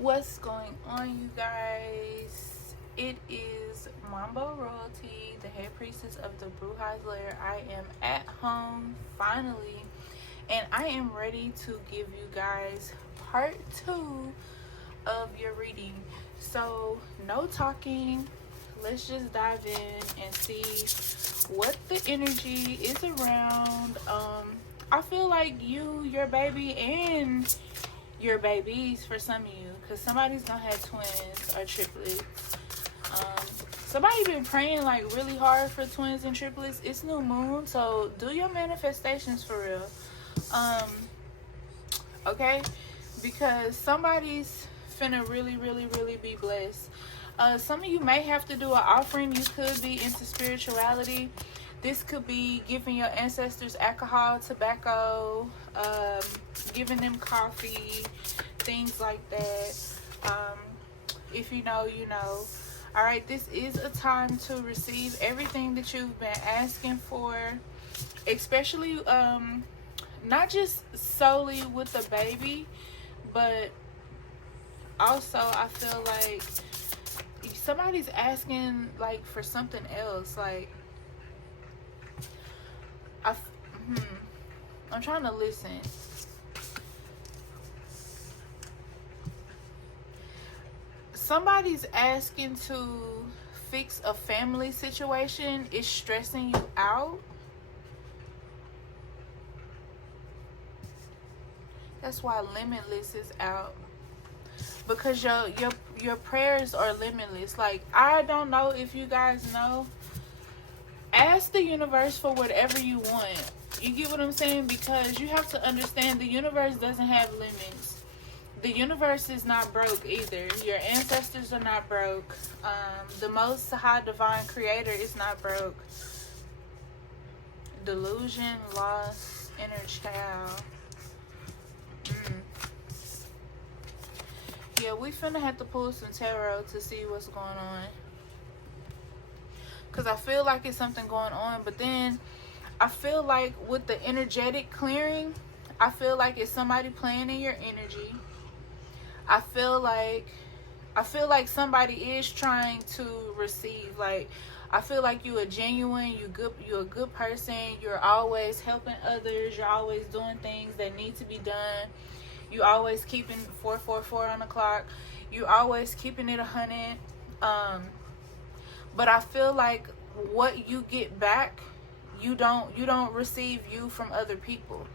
What's going on, you guys? It is Mambo Royalty, the head priestess of the Bruja's lair. I am at home finally, and I am ready to give you guys part 2 of your reading. So no talking, let's just dive in and see what the energy is around. I feel like you, your baby, and your babies for some of you, because somebody's gonna have twins or triplets. Somebody been praying like really hard for twins and triplets. It's new moon, so do your manifestations for real. Okay, because somebody's finna really be blessed. Some of you may have to do an offering. You could be into spirituality. This could be giving your ancestors alcohol, tobacco, giving them coffee, things like that. If you know, you know. All right, this is a time to receive everything that you've been asking for, especially not just solely with the baby, but also I feel like somebody's asking like for something else. Like I'm trying to listen. Somebody's asking to fix a family situation. It's stressing you out. That's why Limitless is out. Because your prayers are limitless. Like, I don't know if you guys know. Ask the universe for whatever you want. You get what I'm saying? Because you have to understand the universe doesn't have limits. The universe is not broke either. Your ancestors are not broke. The Most High Divine Creator is not broke. Delusion, loss, inner child. Yeah, we finna have to pull some tarot to see what's going on. Because I feel like it's something going on. But then I feel like with the energetic clearing, I feel like it's somebody playing in your energy. I feel like somebody is trying to receive. Like, I feel like you are genuine, you're a good person, you're always helping others, you're always doing things that need to be done. You always keeping 444 on the clock. You always keeping it 100. But I feel like what you get back, you don't receive you from other people.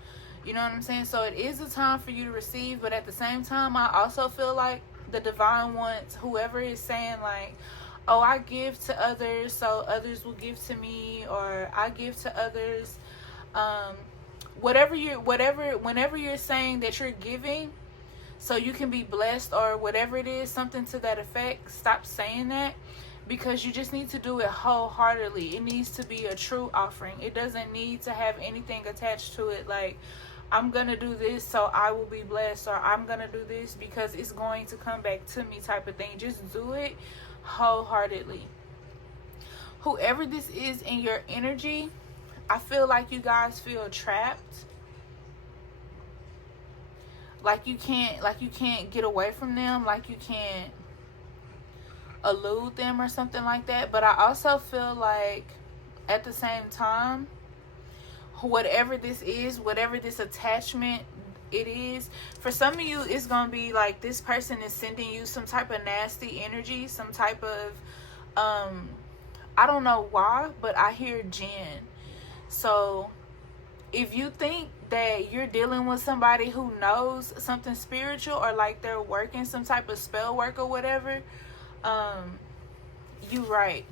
You know what I'm saying? So it is a time for you to receive, but at the same time, I also feel like the divine wants whoever is saying like, oh, I give to others so others will give to me, or I give to others. Whenever you're saying that you're giving so you can be blessed or whatever it is, something to that effect, stop saying that, because you just need to do it wholeheartedly. It needs to be a true offering. It doesn't need to have anything attached to it like, I'm gonna do this so I will be blessed, or I'm gonna do this because it's going to come back to me type of thing. Just do it wholeheartedly. Whoever this is in your energy, I feel like you guys feel trapped. Like you can't get away from them, like you can't elude them or something like that. But I also feel like at the same time, whatever this is, whatever this attachment it is, for some of you, it's gonna be like this person is sending you some type of nasty energy, some type of I don't know why, but I hear jinn. So if you think that you're dealing with somebody who knows something spiritual, or like they're working some type of spell work or whatever, you right.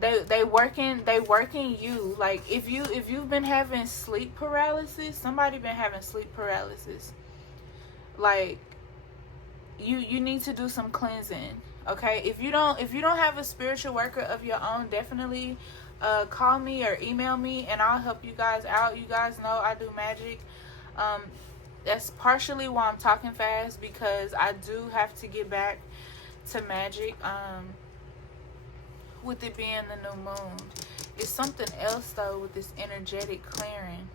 They working you. Like if you've been having sleep paralysis, somebody been having sleep paralysis. Like you need to do some cleansing. Okay, if you don't have a spiritual worker of your own, definitely call me or email me and I'll help you guys out. You guys know I do magic. That's partially why I'm talking fast, because I do have to get back to magic. With it being the new moon, it's something else though with this energetic clearing.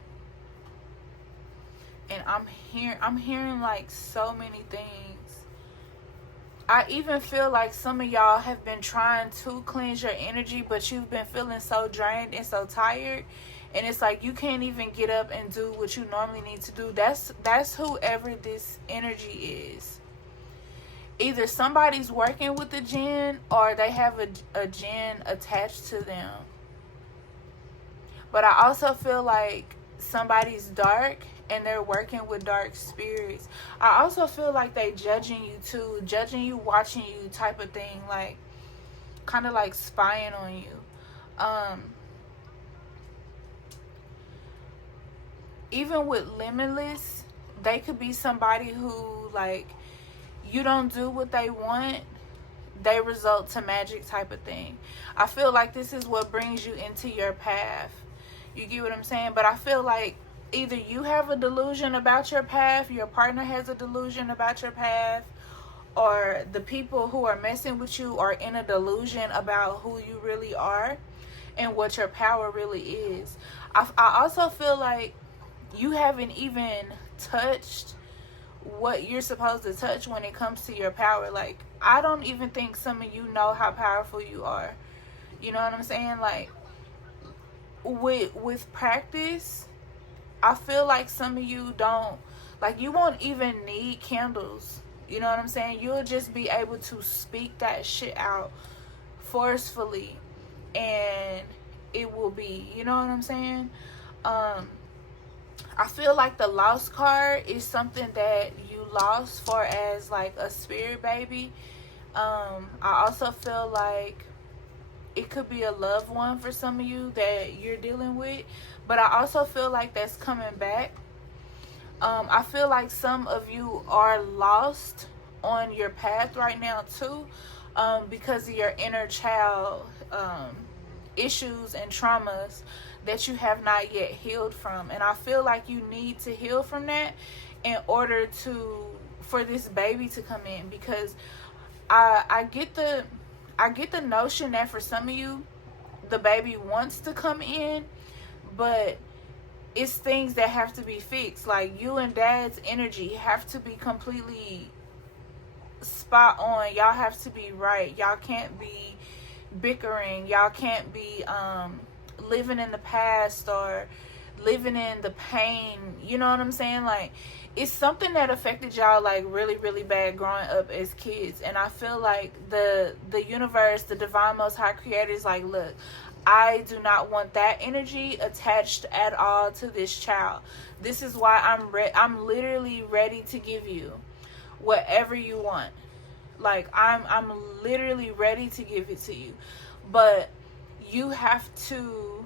And I'm hearing like so many things. I even feel like some of y'all have been trying to cleanse your energy, but you've been feeling so drained and so tired, and it's like you can't even get up and do what you normally need to do. That's whoever this energy is. Either somebody's working with the jinn, or they have a jinn attached to them. But I also feel like somebody's dark and they're working with dark spirits. I also feel like they judging you too, judging you, watching you type of thing, like kind of like spying on you. Even with Limitless, they could be somebody who, like, you don't do what they want, they result to magic type of thing. I feel like this is what brings you into your path. You get what I'm saying? But I feel like either you have a delusion about your path, your partner has a delusion about your path, or the people who are messing with you are in a delusion about who you really are and what your power really is. I also feel like you haven't even touched what you're supposed to touch when it comes to your power. Like, I don't even think some of you know how powerful you are. You know what I'm saying? Like, with practice, I feel like some of you don't, like, you won't even need candles. You know what I'm saying? You'll just be able to speak that shit out forcefully, and it will be, you know what I'm saying? I feel like the lost card is something that you lost for as like a spirit baby. I also feel like it could be a loved one for some of you that you're dealing with, but I also feel like that's coming back. I feel like some of you are lost on your path right now too, because of your inner child issues and traumas that you have not yet healed from. And I feel like you need to heal from that in order for this baby to come in, because I get the notion that for some of you the baby wants to come in, but it's things that have to be fixed. Like, you and dad's energy have to be completely spot on. Y'all have to be right. Y'all can't be bickering. Y'all can't be living in the past or living in the pain. You know what I'm saying? Like, it's something that affected y'all like really, really bad growing up as kids. And I feel like the universe, the divine most high creator is like, look, I do not want that energy attached at all to this child. This is why I'm literally ready to give you whatever you want. Like, I'm literally ready to give it to you. But you have to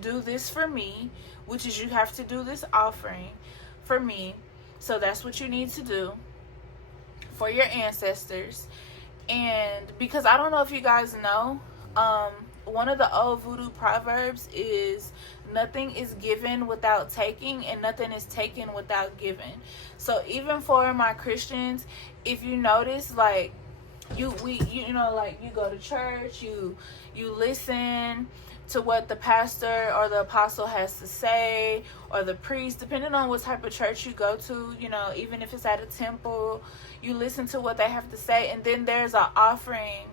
do this for me, which is you have to do this offering for me. So that's what you need to do for your ancestors. And because I don't know if you guys know, one of the old voodoo proverbs is nothing is given without taking, and nothing is taken without giving. So even for my Christians, if you notice, like, you know, like, you go to church, you listen to what the pastor or the apostle has to say, or the priest, depending on what type of church you go to, you know, even if it's at a temple, you listen to what they have to say, and then there's an offering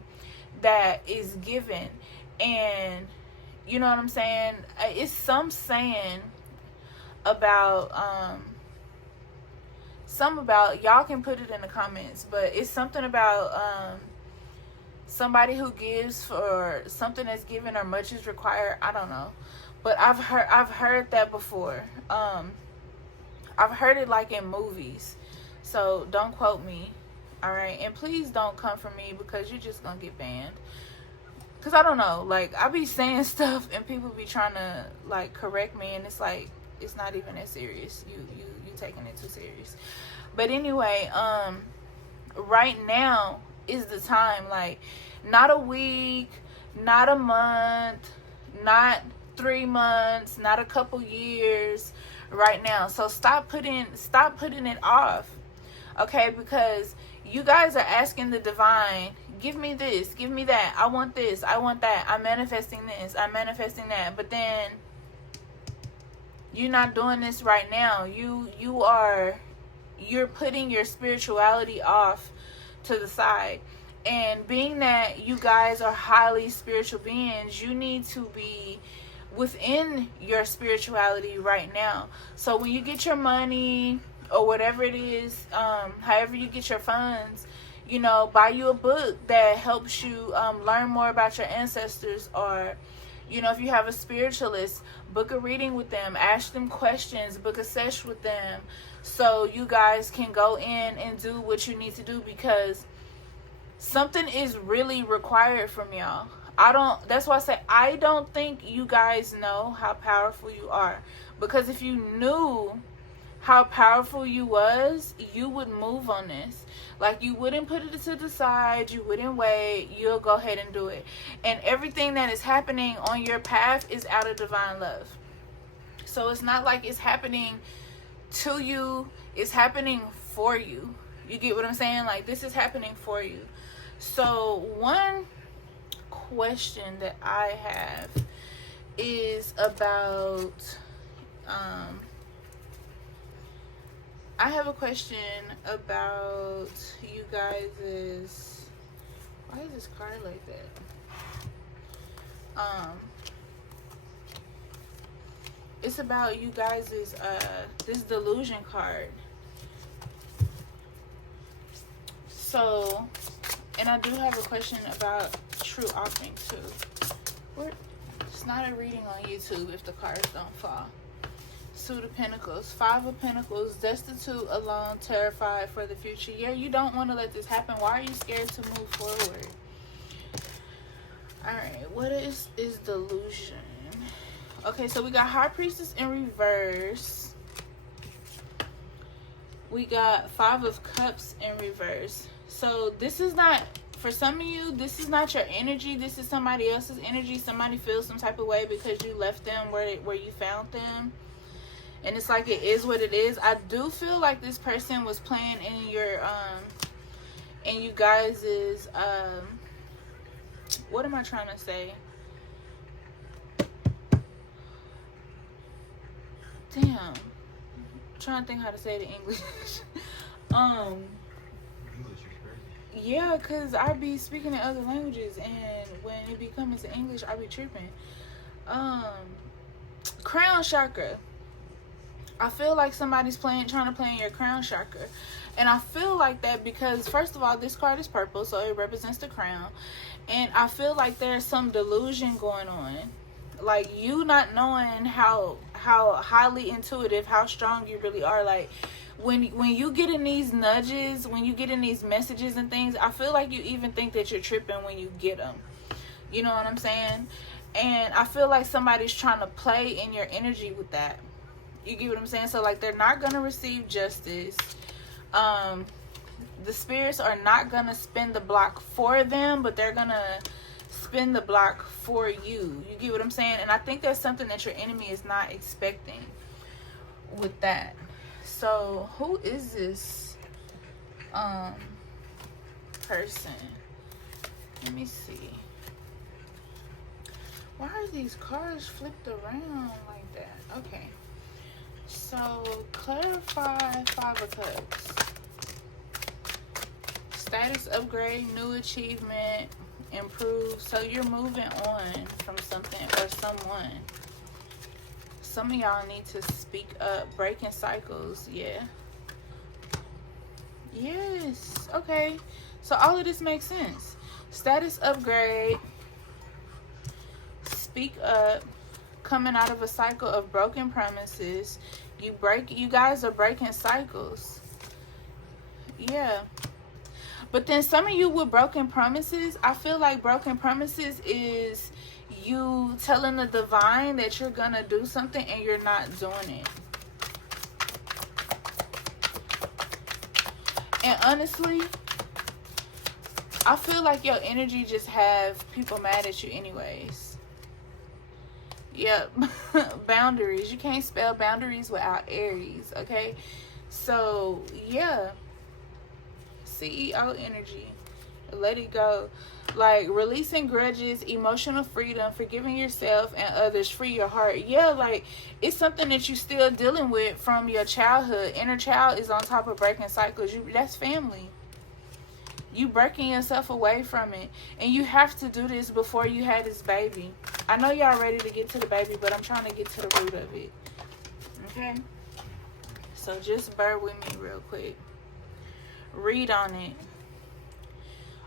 that is given. And you know what I'm saying? It's some saying about y'all can put it in the comments, but it's something about somebody who gives for something that's given or much is required. I don't know, but I've heard that before. I've heard it like in movies, so don't quote me, all right? And please don't come for me, because you're just gonna get banned. Because I don't know, like, I be saying stuff and people be trying to like correct me, and it's like, it's not even that serious. You taking it too serious. But anyway, right now is the time. Like, not a week, not a month, not 3 months, not a couple years, right now. So stop putting it off, okay? Because you guys are asking the divine, give me this, give me that, I want this, I want that, I'm manifesting this, I'm manifesting that. But then you're not doing this right now. You're putting your spirituality off to the side. And being that you guys are highly spiritual beings, you need to be within your spirituality right now. So when you get your money or whatever it is, however you get your funds, you know, buy you a book that helps you learn more about your ancestors. Or, you know, if you have a spiritualist, book a reading with them, ask them questions, book a sesh with them, so you guys can go in and do what you need to do, because something is really required from y'all. That's why I say I don't think you guys know how powerful you are, because if you knew how powerful you was, you would move on this. Like, you wouldn't put it to the side, you wouldn't wait, you'll go ahead and do it. And everything that is happening on your path is out of divine love. So it's not like it's happening to you, it's happening for you. You get what I'm saying? Like, this is happening for you. So one question that I have is about I have a question about you guys' why is this card like that? It's about you guys' this delusion card. So, and I do have a question about true offerings too. It's not a reading on YouTube if the cards don't fall. Suit of Pentacles, Five of Pentacles, destitute, alone, terrified for the future. Yeah, you don't want to let this happen. Why are you scared to move forward? Alright, what is delusion? Okay, so we got High Priestess in reverse. We got Five of Cups in reverse. So this is not, for some of you, this is not your energy. This is somebody else's energy. Somebody feels some type of way because you left them where you found them. And it's like, it is what it is. I do feel like this person was playing in your, in you guys' what am I trying to say? Damn. I'm trying to think how to say it in English. Yeah, because I be speaking in other languages, and when it be coming to English, I be tripping. Crown chakra. I feel like somebody's trying to play in your crown chakra. And I feel like that because, first of all, this card is purple, so it represents the crown. And I feel like there's some delusion going on. Like, you not knowing how highly intuitive, how strong you really are. Like, when you get in these nudges, when you get in these messages and things, I feel like you even think that you're tripping when you get them. You know what I'm saying? And I feel like somebody's trying to play in your energy with that. You get what I'm saying? So, like, they're not going to receive justice. The spirits are not going to spin the block for them, but they're going to spin the block for you. You get what I'm saying? And I think that's something that your enemy is not expecting with that. So, who is this person? Let me see. Why are these cards flipped around like that? Okay. So, clarify Five of Cups. Status upgrade, new achievement, improve. So, you're moving on from something or someone. Some of y'all need to speak up. Breaking cycles. Yeah. Yes. Okay. So, all of this makes sense. Status upgrade. Speak up. Coming out of a cycle of broken promises. You guys are breaking cycles. Yeah. But then some of you with broken promises, I feel like broken promises is you telling the divine that you're gonna do something and you're not doing it. And honestly, I feel like your energy just have people mad at you anyways. Yep. Boundaries. You can't spell boundaries without Aries, okay? So, yeah. CEO energy. Let it go. Like, releasing grudges, emotional freedom, forgiving yourself and others, free your heart. Yeah, like, it's something that you're still dealing with from your childhood. Inner child is on top of breaking cycles. That's family. You breaking yourself away from it. And you have to do this before you have this baby. I know y'all ready to get to the baby, but I'm trying to get to the root of it. Okay? So just bear with me real quick. Read on it.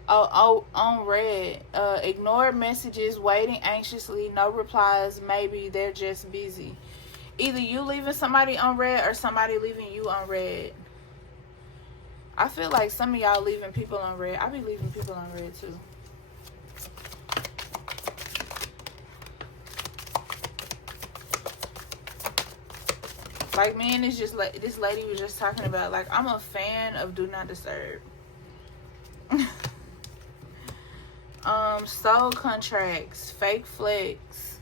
Oh, on red. Ignore messages, waiting anxiously, no replies, maybe they're just busy. Either you leaving somebody on red or somebody leaving you on red. I feel like some of y'all leaving people on red. I be leaving people on red too. Like, me and this lady was just talking about, like, I'm a fan of Do Not Disturb. Soul contracts, fake flex.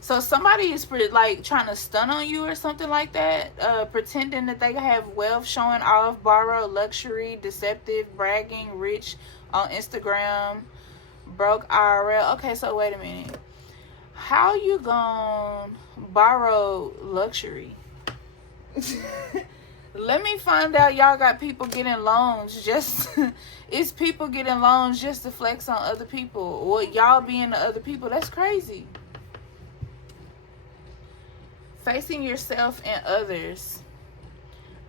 So somebody is like trying to stun on you or something like that, pretending that they have wealth, showing off, borrow, luxury, deceptive, bragging, rich on Instagram, broke IRL. Okay, so wait a minute. How you gonna borrow luxury? Let me find out y'all got people getting loans just it's people getting loans just to flex on other people, or y'all being the other people. That's crazy. Facing yourself and others.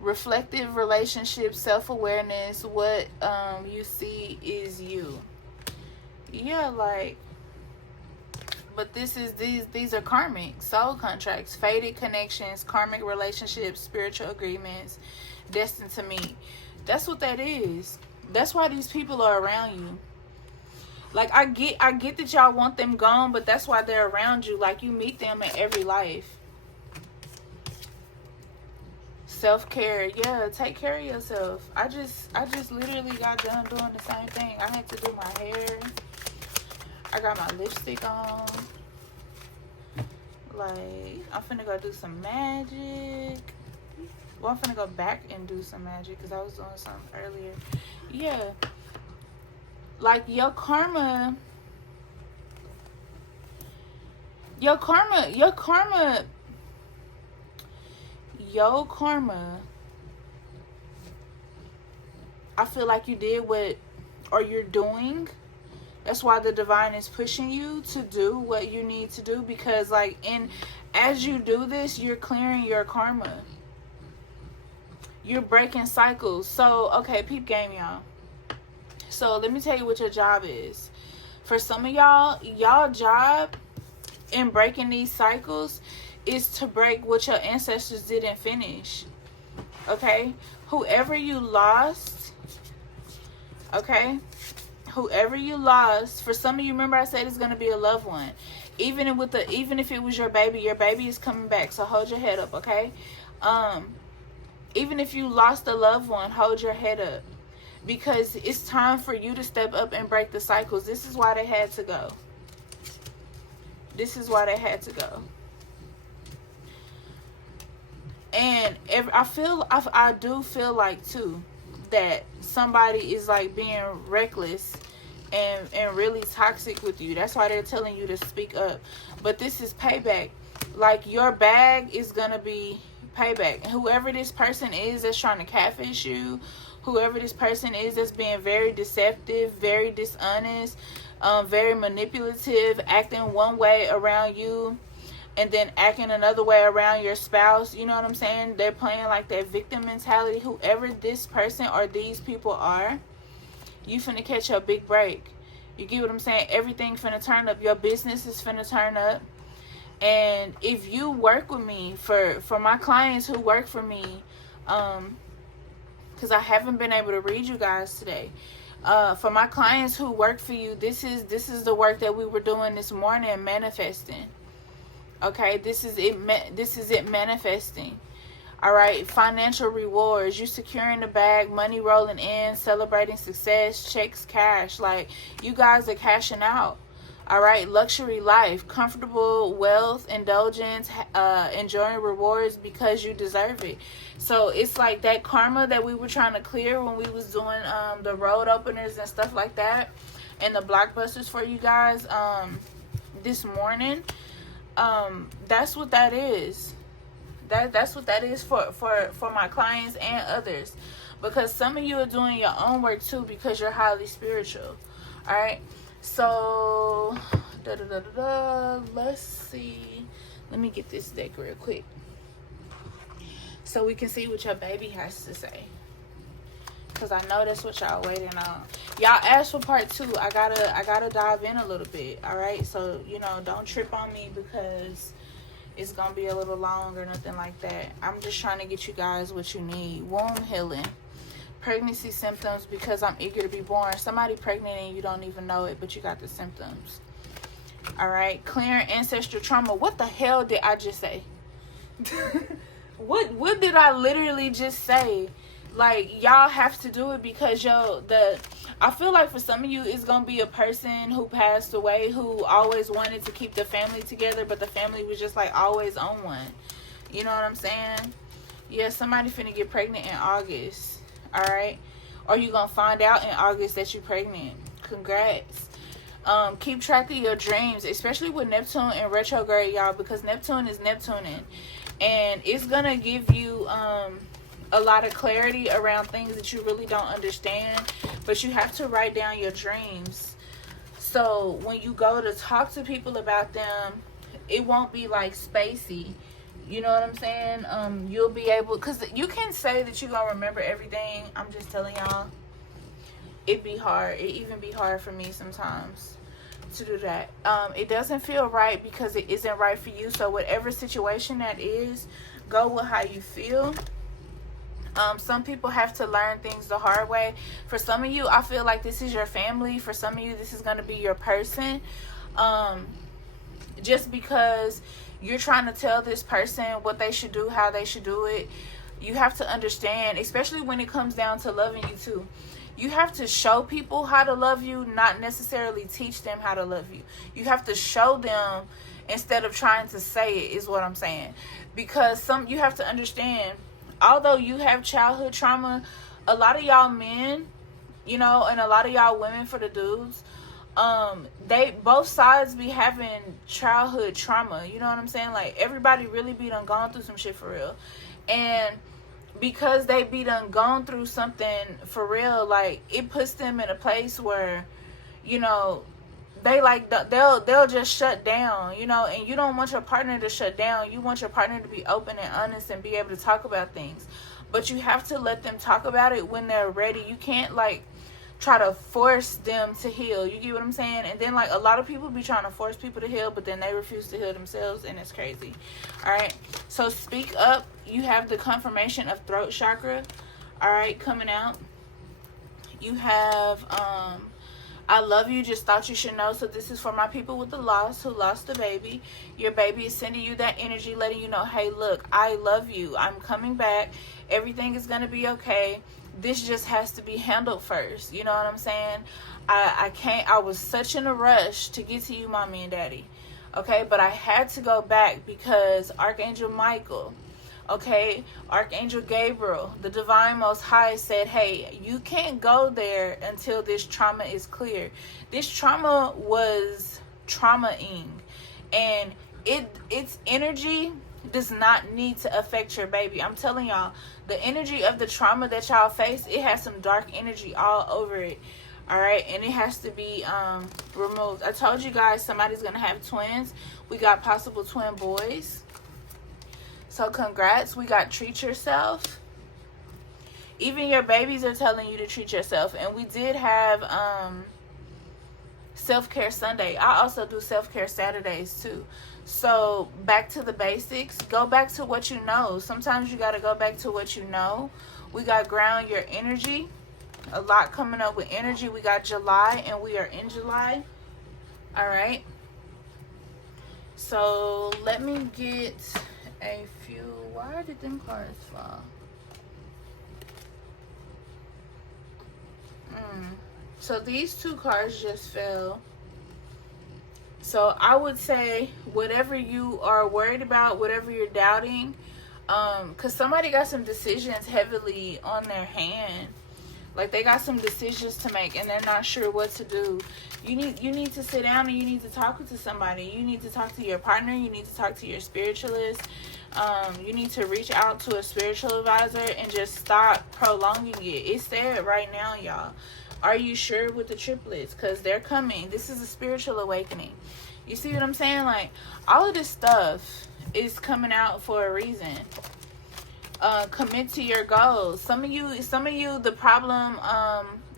Reflective relationships, self-awareness. What you see is you. Yeah, like, but these are karmic soul contracts, fated connections, karmic relationships, spiritual agreements, destined to meet. That's what that is. That's why these people are around you. Like, I get that y'all want them gone, but that's why they're around you. Like, you meet them in every life. Self-care. Yeah, take care of yourself. I just literally got done doing the same thing. I had to do my hair. I got my lipstick on. Like, I'm finna go do some magic. Well, I'm finna go back and do some magic because I was doing something earlier. Yeah. Like, your karma, I feel like you did what, or you're doing. That's why the divine is pushing you to do what you need to do, because, like, as you do this, you're clearing your karma. You're breaking cycles. So, okay, peep game, y'all. So, let me tell you what your job is. For some of y'all job in breaking these cycles is to break what your ancestors didn't finish. Okay? Whoever you lost, okay? Whoever you lost, for some of you, remember I said it's going to be a loved one. Even if it was your baby is coming back. So hold your head up, okay? Even if you lost a loved one, hold your head up. Because it's time for you to step up and break the cycles. This is why they had to go. This is why they had to go. And I do feel like, too, that somebody is, like, being reckless and really toxic with you. That's why they're telling you to speak up. But this is payback. Like, your bag is gonna be payback. And whoever this person is that's trying to catfish you, whoever this person is that's being very deceptive, very dishonest, very manipulative, acting one way around you and then acting another way around your spouse, you know what I'm saying? They're playing like that victim mentality. Whoever this person or these people are, you finna catch your big break. You get what I'm saying? Everything finna turn up. Your business is finna turn up. And if you work with me, for my clients who work for me, because I haven't been able to read you guys today. For my clients who work for you, this is the work that we were doing this morning, manifesting. Okay, this is it manifesting. All right, financial rewards, you securing the bag, money rolling in, celebrating success, checks, cash. Like, you guys are cashing out. All right, luxury life, comfortable wealth, indulgence, enjoying rewards because you deserve it. So it's like that karma that we were trying to clear when we was doing the road openers and stuff like that, and the blockbusters for you guys this morning. That's what that is. That's what that is for my clients and others. because some of you are doing your own work too because you're highly spiritual. All right, so let's see. Let me get this deck real quick so we can see what your baby has to say, because I know that's what y'all waiting on. Y'all asked for part 2. I gotta dive in a little bit. All right, so you know, don't trip on me because it's gonna be a little long or nothing like that. I'm just trying to get you guys what you need. Womb healing, pregnancy symptoms, because I'm eager to be born. Somebody pregnant and you don't even know it, but you got the symptoms. All right, clearing ancestral trauma. What the hell did I just say? What did I literally just say? Like, y'all have to do it because I feel like for some of you, it's gonna be a person who passed away who always wanted to keep the family together, but the family was just like always on one. You know what I'm saying? Yeah, somebody finna get pregnant in August. All right, or you gonna find out in August that you're pregnant. Congrats. Keep track of your dreams, especially with Neptune in retrograde, y'all, because Neptune is Neptuning, and it's gonna give you a lot of clarity around things that you really don't understand, but you have to write down your dreams. So when you go to talk to people about them, it won't be like spacey. You know what I'm saying? You'll be able, because you can say that you're gonna remember everything. I'm just telling y'all, it'd be hard. It even be hard for me sometimes to do that. It doesn't feel right because it isn't right for you. So whatever situation that is, go with how you feel. Some people have to learn things the hard way. For some of you, I feel like this is your family. For some of you, this is going to be your person. Just because you're trying to tell this person what they should do, how they should do it, you have to understand, especially when it comes down to loving you too. You have to show people how to love you, not necessarily teach them how to love you. You have to show them instead of trying to say it, is what I'm saying. Because you have to understand, although you have childhood trauma, a lot of y'all men, you know, and a lot of y'all women for the dudes, they both sides be having childhood trauma. You know what I'm saying? Like, everybody really be done gone through some shit for real. And because they be done gone through something for real, like, it puts them in a place where, you know, they like, they'll just shut down, you know. And you don't want your partner to shut down. You want your partner to be open and honest and be able to talk about things, but you have to let them talk about it when they're ready. You can't like try to force them to heal. You get what I'm saying? And then like a lot of people be trying to force people to heal, but then they refuse to heal themselves, and it's crazy. All right, so speak up. You have the confirmation of throat chakra, all right, coming out. You have I love you, just thought you should know. So this is for my people with the loss, who lost the baby. Your baby is sending you that energy, letting you know, hey, look, I love you. I'm coming back. Everything is going to be okay. This just has to be handled first. You know what I'm saying? I was such in a rush to get to you, mommy and daddy. Okay, but I had to go back because Archangel Michael, okay, Archangel Gabriel, the Divine Most High said, hey, you can't go there until this trauma is clear. This trauma was trauma-ing, and its energy does not need to affect your baby. I'm telling y'all, the energy of the trauma that y'all face, it has some dark energy all over it. All right, and it has to be removed. I told you guys somebody's gonna have twins. We got possible twin boys. So congrats. We got treat yourself. Even your babies are telling you to treat yourself. And we did have self-care Sunday. I also do self-care Saturdays too. So back to the basics. Go back to what you know. Sometimes you got to go back to what you know. We got ground your energy. A lot coming up with energy. We got July, and we are in July. All right. So let me get a few. Why did them cards fall? So these two cards just fell. So I would say whatever you are worried about, whatever you're doubting, because somebody got some decisions heavily on their hand. Like, they got some decisions to make and they're not sure what to do. You need to sit down and you need to talk to somebody. You need to talk to your partner. You need to talk to your spiritualist. You need to reach out to a spiritual advisor and just stop prolonging it. It's there right now, y'all. Are you sure with the triplets? Because they're coming. This is a spiritual awakening. You see what I'm saying? Like, all of this stuff is coming out for a reason. Commit to your goals. Some of you, the problem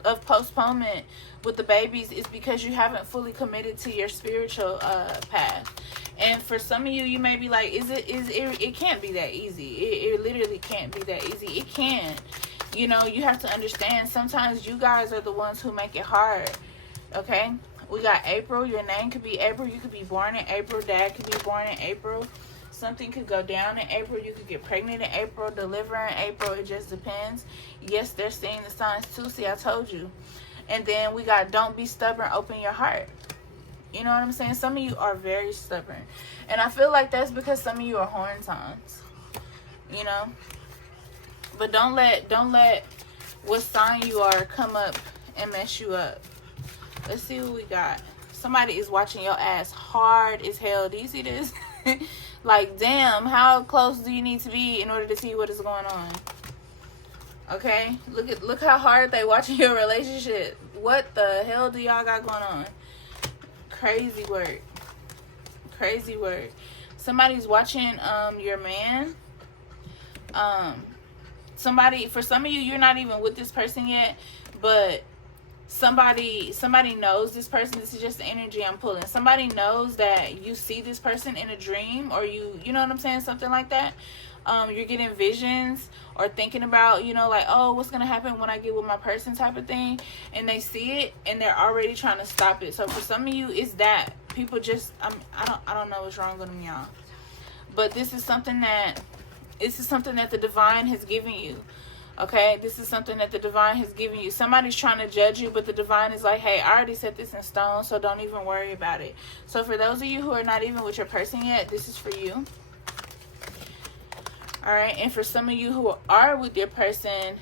of postponement with the babies is because you haven't fully committed to your spiritual path. And for some of you, you may be like, it can't be that easy. It literally can't be that easy. It can. You know, you have to understand, sometimes you guys are the ones who make it hard. Okay? We got April. Your name could be April. You could be born in April. Dad could be born in April. Something could go down in April. You could get pregnant in April, deliver in April. It just depends. Yes, they're seeing the signs too. See, I told you. And then we got don't be stubborn, open your heart. You know what I'm saying? Some of you are very stubborn. And I feel like that's because some of you are horn signs. You know? But don't let what sign you are come up and mess you up. Let's see what we got. Somebody is watching your ass hard as hell. Do you see this? Like, damn, how close do you need to be in order to see what is going on? Okay? Look how hard they watching your relationship. What the hell do y'all got going on? Crazy work. Crazy work. Somebody's watching your man. Somebody, for some of you, you're not even with this person yet, but somebody knows this person. This is just the energy I'm pulling. Somebody knows that you see this person in a dream, or you know what I'm saying, something like that. You're getting visions or thinking about, you know, like, oh, what's gonna happen when I get with my person type of thing, and they see it and they're already trying to stop it. So for some of you, it's that people just I don't know what's wrong with them, y'all, but this is something that the divine has given you. Okay, this is something that the divine has given you. Somebody's trying to judge you, but the divine is like, hey, I already set this in stone, so don't even worry about it. So for those of you who are not even with your person yet, this is for you. All right, and for some of you who are with your person,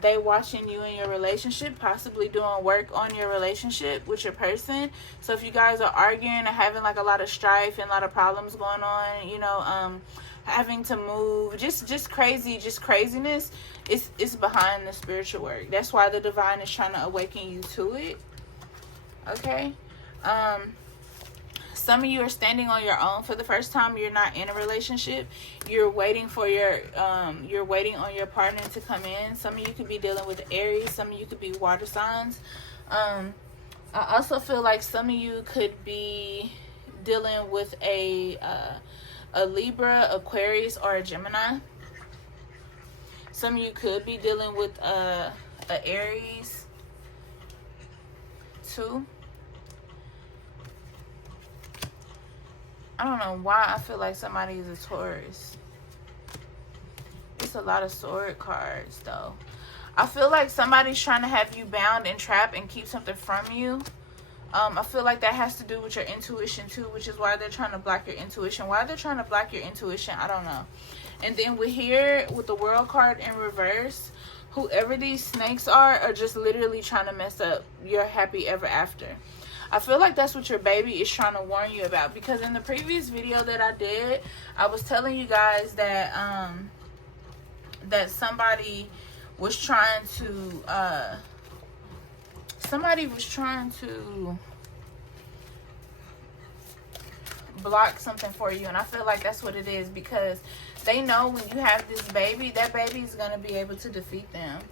they watching you in your relationship, possibly doing work on your relationship with your person. So if you guys are arguing or having like a lot of strife and a lot of problems going on, you know, having to move, just craziness, it's behind the spiritual work. That's why the divine is trying to awaken you to it. Okay? Some of you are standing on your own for the first time. You're not in a relationship. You're waiting for you're waiting on your partner to come in. Some of you could be dealing with Aries. Some of you could be water signs. I also feel like some of you could be dealing with a Libra, Aquarius, or a Gemini. Some of you could be dealing with a Aries too. I don't know why I feel like somebody is a Taurus. It's a lot of sword cards though. I feel like somebody's trying to have you bound and trapped and keep something from you. I feel like that has to do with your intuition too, which is why they're trying to block your intuition. Why they're trying to block your intuition, I don't know. And then we're here with the World card in reverse. Whoever these snakes are just literally trying to mess up your happy ever after. I feel like that's what your baby is trying to warn you about, because in the previous video that I did, I was telling you guys that that somebody was trying to block something for you, and I feel like that's what it is, because they know when you have this baby, that baby is going to be able to defeat them.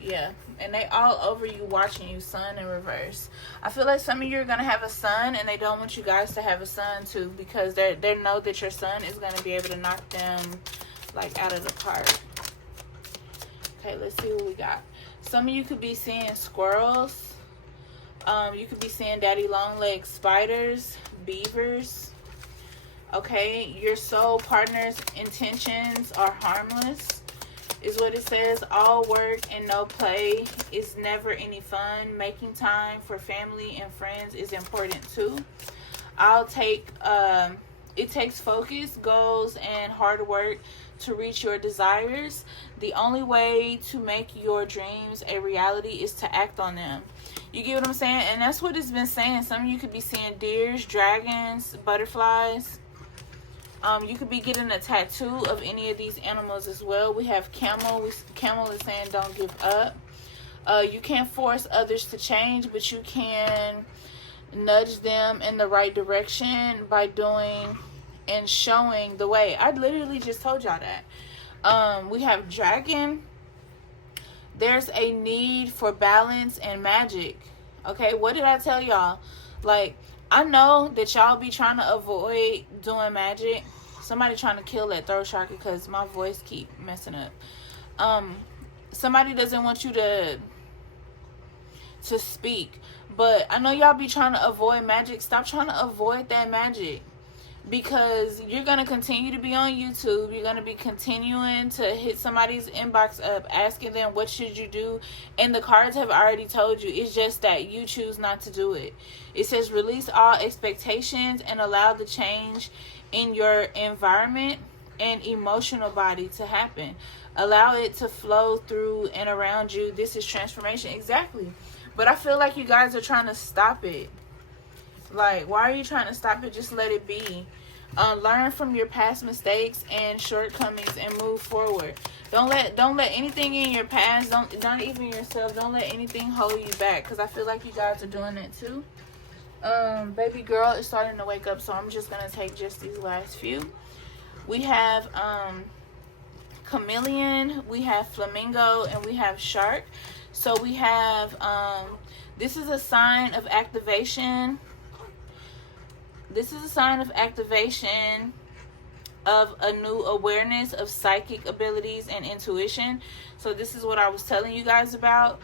Yeah, and they all over you, watching you, sun in reverse. I feel like some of you are going to have a son, and they don't want you guys to have a son too, because they know that your son is going to be able to knock them like out of the park. Okay, let's see what we got. Some of you could be seeing squirrels. You could be seeing daddy long legs spiders, beavers. Okay, your soul partner's intentions are harmless, is what it says. All work and no play is never any fun. Making time for family and friends is important too. It takes focus, goals, and hard work to reach your desires. The only way to make your dreams a reality is to act on them. You get what I'm saying? And that's what it's been saying. Some of you could be seeing deers, dragons, butterflies. You could be getting a tattoo of any of these animals as well. We have Camel. Camel is saying don't give up. You can't force others to change, but you can nudge them in the right direction by doing and showing the way. I literally just told y'all that. We have Dragon. There's a need for balance and magic. Okay, what did I tell y'all? Like, I know that y'all be trying to avoid doing magic. Somebody trying to kill that throat chakra because my voice keep messing up. Somebody doesn't want you to speak. But I know y'all be trying to avoid magic. Stop trying to avoid that magic. Because you're going to continue to be on YouTube. You're going to be continuing to hit somebody's inbox up, asking them, what should you do? And the cards have already told you. It's just that you choose not to do it. It says, release all expectations and allow the change in your environment and emotional body to happen. Allow it to flow through and around you. This is transformation. Exactly. But I feel like you guys are trying to stop it. Like, why are you trying to stop it? Just let it be. Learn from your past mistakes and shortcomings and move forward. Don't let anything in your past, not even yourself, don't let anything hold you back. Because I feel like you guys are doing it too. Baby girl is starting to wake up, so I'm just going to take just these last few. We have chameleon, we have flamingo, and we have shark. So we have, this is a sign of activation. This is a sign of activation of a new awareness of psychic abilities and intuition. So this is what I was telling you guys about.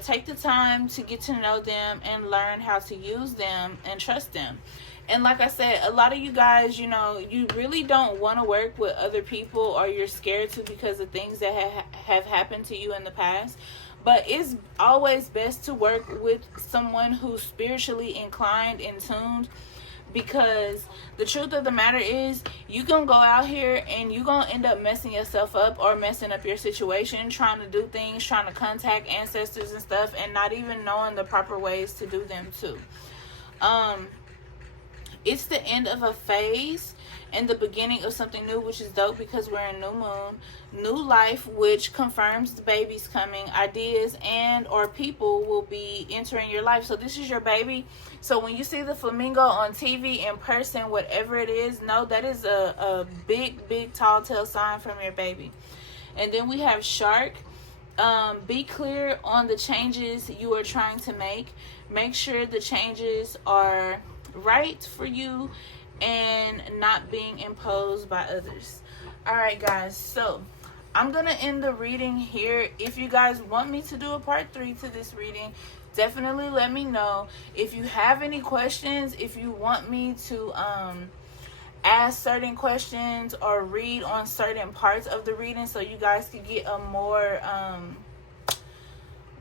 Take the time to get to know them and learn how to use them and trust them. And like I said, a lot of you guys, you know, you really don't want to work with other people, or you're scared to because of things that have happened to you in the past. But it's always best to work with someone who's spiritually inclined and tuned. Because the truth of the matter is, you gonna go out here and you gonna end up messing yourself up or messing up your situation, trying to do things, trying to contact ancestors and stuff, and not even knowing the proper ways to do them too. It's the end of a phase and the beginning of something new, which is dope because we're in new moon, new life, which confirms the baby's coming. Ideas and or people will be entering your life. So this is your baby. So when you see the flamingo on TV, in person, whatever it is, know that is a big tall tale sign from your baby. And then we have shark. Be clear on the changes you are trying to make. Make sure the changes are right for you and not being imposed by others. All right, guys, so I'm gonna end the reading here. If you guys want me to do a part 3 to this reading, definitely let me know. If you have any questions, if you want me to ask certain questions or read on certain parts of the reading so you guys could get a more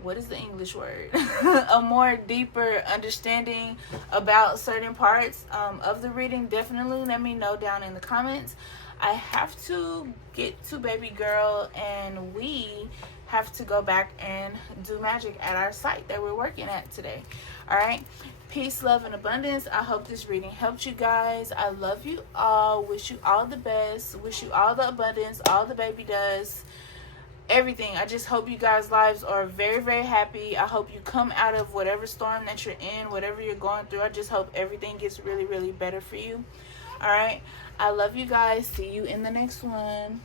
what is the English word? A more deeper understanding about certain parts of the reading, definitely let me know down in the comments. I have to get to baby girl, and we have to go back and do magic at our site that we're working at today. All right, peace, love, and abundance. I hope this reading helped you guys. I love you all. Wish you all the best. Wish you all the abundance, all the baby does, everything. I just hope you guys' lives are very, very happy. I hope you come out of whatever storm that you're in, whatever you're going through. I just hope everything gets really, really better for you. All right, I love you guys. See you in the next one.